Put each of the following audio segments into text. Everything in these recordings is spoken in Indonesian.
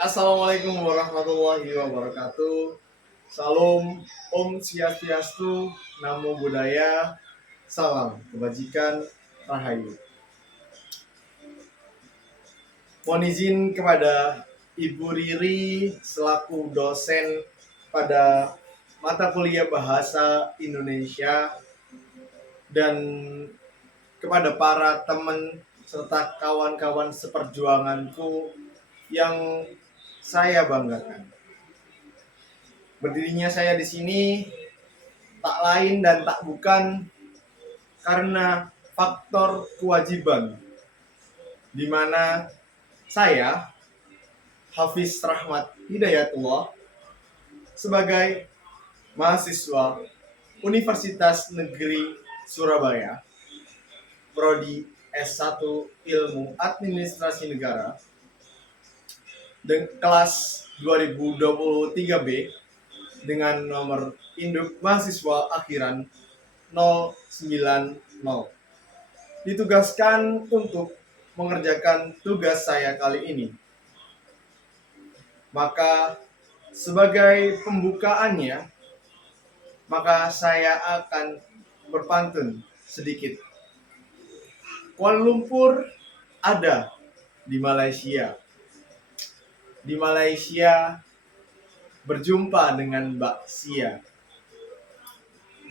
Assalamualaikum warahmatullahi wabarakatuh. Salam, Om Swastiastu, Namo Buddhaya, salam kebajikan, Rahayu. Mohon izin kepada Ibu Riri selaku dosen pada mata kuliah Bahasa Indonesia dan kepada para teman serta kawan-kawan seperjuanganku yang saya banggakan. Berdirinya saya di sini tak lain dan tak bukan karena faktor kewajiban, di mana saya, Hafiz Rahmat Hidayatullah, sebagai mahasiswa Universitas Negeri Surabaya, Prodi S1 Ilmu Administrasi Negara, kelas 2023B, dengan nomor induk mahasiswa akhiran 090. Ditugaskan untuk mengerjakan tugas saya kali ini. Maka sebagai pembukaannya, maka saya akan berpantun sedikit. Kuala Lumpur ada di Malaysia. Di Malaysia berjumpa dengan Mbak Sia.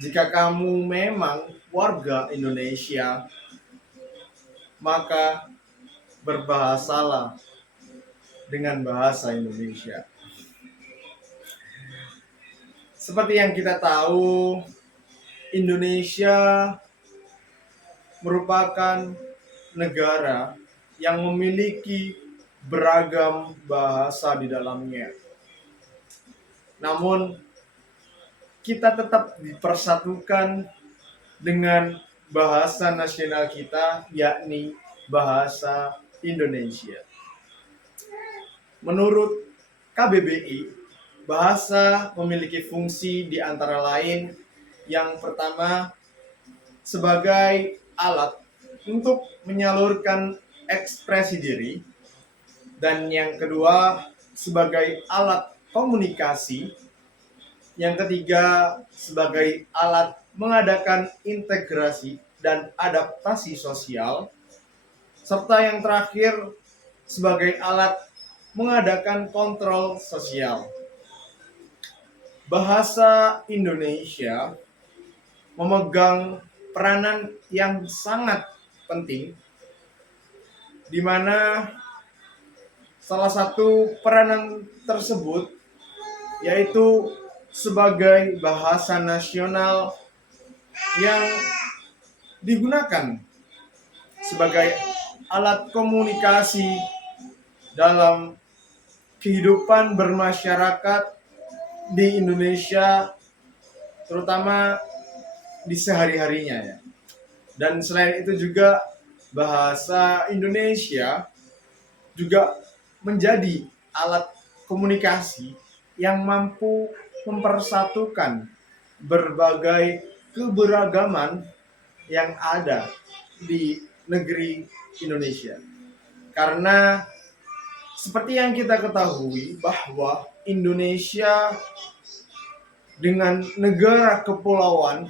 Jika kamu memang warga Indonesia, maka berbahasalah dengan bahasa Indonesia. Seperti yang kita tahu, Indonesia merupakan negara yang memiliki beragam bahasa di dalamnya. Namun, kita tetap dipersatukan dengan bahasa nasional kita, yakni bahasa Indonesia. Menurut KBBI, bahasa memiliki fungsi di antara lain yang pertama sebagai alat untuk menyalurkan ekspresi diri, dan yang kedua sebagai alat komunikasi, yang ketiga sebagai alat mengadakan integrasi dan adaptasi sosial, serta yang terakhir sebagai alat mengadakan kontrol sosial. Bahasa Indonesia memegang peranan yang sangat penting, di mana salah satu peranan tersebut yaitu sebagai bahasa nasional yang digunakan sebagai alat komunikasi dalam kehidupan bermasyarakat di Indonesia, terutama di sehari-harinya ya. Dan selain itu juga bahasa Indonesia juga menjadi alat komunikasi yang mampu mempersatukan berbagai keberagaman yang ada di negeri Indonesia. Karena seperti yang kita ketahui bahwa Indonesia dengan negara kepulauan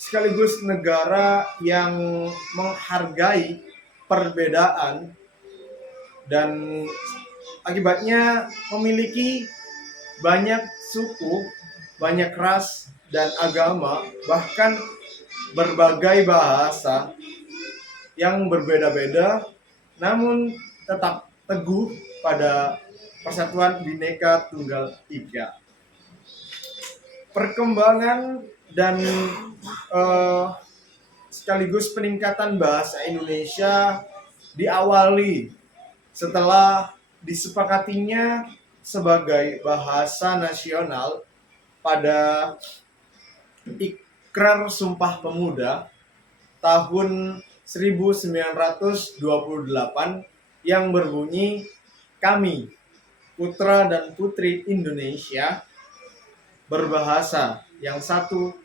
sekaligus negara yang menghargai perbedaan dan akibatnya memiliki banyak suku, banyak ras dan agama, bahkan berbagai bahasa yang berbeda-beda, namun tetap teguh pada persatuan Bhinneka Tunggal Ika. Perkembangan dan sekaligus peningkatan bahasa Indonesia diawali setelah disepakatinya sebagai bahasa nasional pada Ikrar Sumpah Pemuda tahun 1928 yang berbunyi, kami, putra dan putri Indonesia, berbahasa yang satu,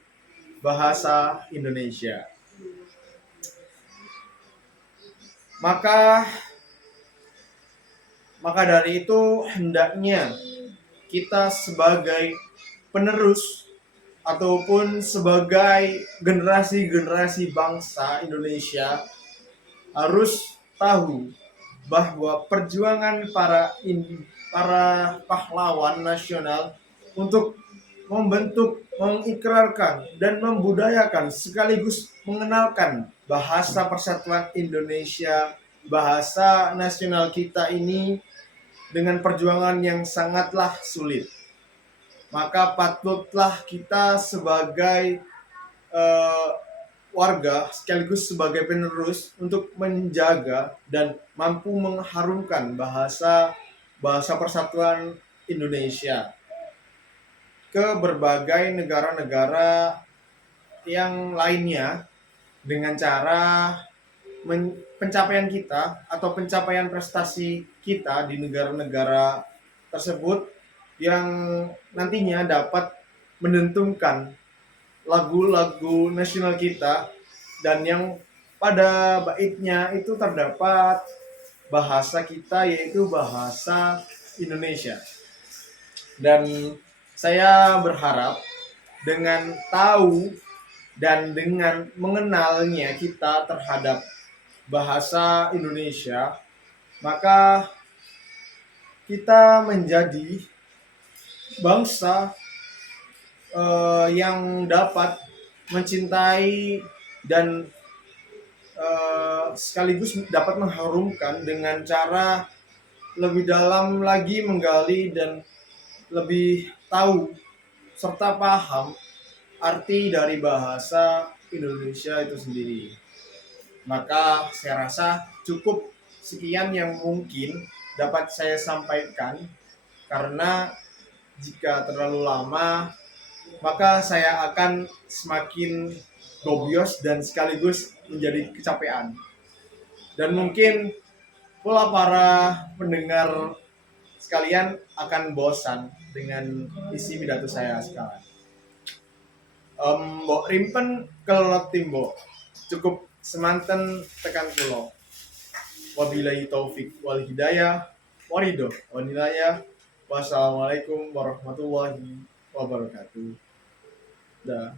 bahasa Indonesia. Maka Maka dari itu hendaknya kita sebagai penerus ataupun sebagai generasi-generasi bangsa Indonesia harus tahu bahwa perjuangan para pahlawan nasional untuk membentuk, mengikrarkan dan membudayakan sekaligus mengenalkan bahasa persatuan Indonesia, bahasa nasional kita ini dengan perjuangan yang sangatlah sulit. Maka patutlah kita sebagai eh, warga sekaligus sebagai penerus untuk menjaga dan mampu mengharumkan bahasa persatuan Indonesia ke berbagai negara-negara yang lainnya dengan cara pencapaian kita atau pencapaian prestasi kita di negara-negara tersebut yang nantinya dapat menentukan lagu-lagu nasional kita, dan yang pada baitnya itu terdapat bahasa kita yaitu bahasa Indonesia. Dan saya berharap dengan tahu dan dengan mengenalnya kita terhadap bahasa Indonesia, maka kita menjadi bangsa yang dapat mencintai dan sekaligus dapat mengharumkan dengan cara lebih dalam lagi menggali dan lebih tahu serta paham arti dari bahasa Indonesia itu sendiri. Maka saya rasa cukup sekian yang mungkin dapat saya sampaikan, karena jika terlalu lama maka saya akan semakin gobios dan sekaligus menjadi kecapean. Dan mungkin pula para pendengar sekalian akan bosan dengan isi pidato saya sekarang. Mbok rimpen kelelot timbo, cukup semanten tekan pulau. Wabillahi taufik wal hidayah, warido wanilaya. Wassalamualaikum warahmatullahi wabarakatuh. Dah.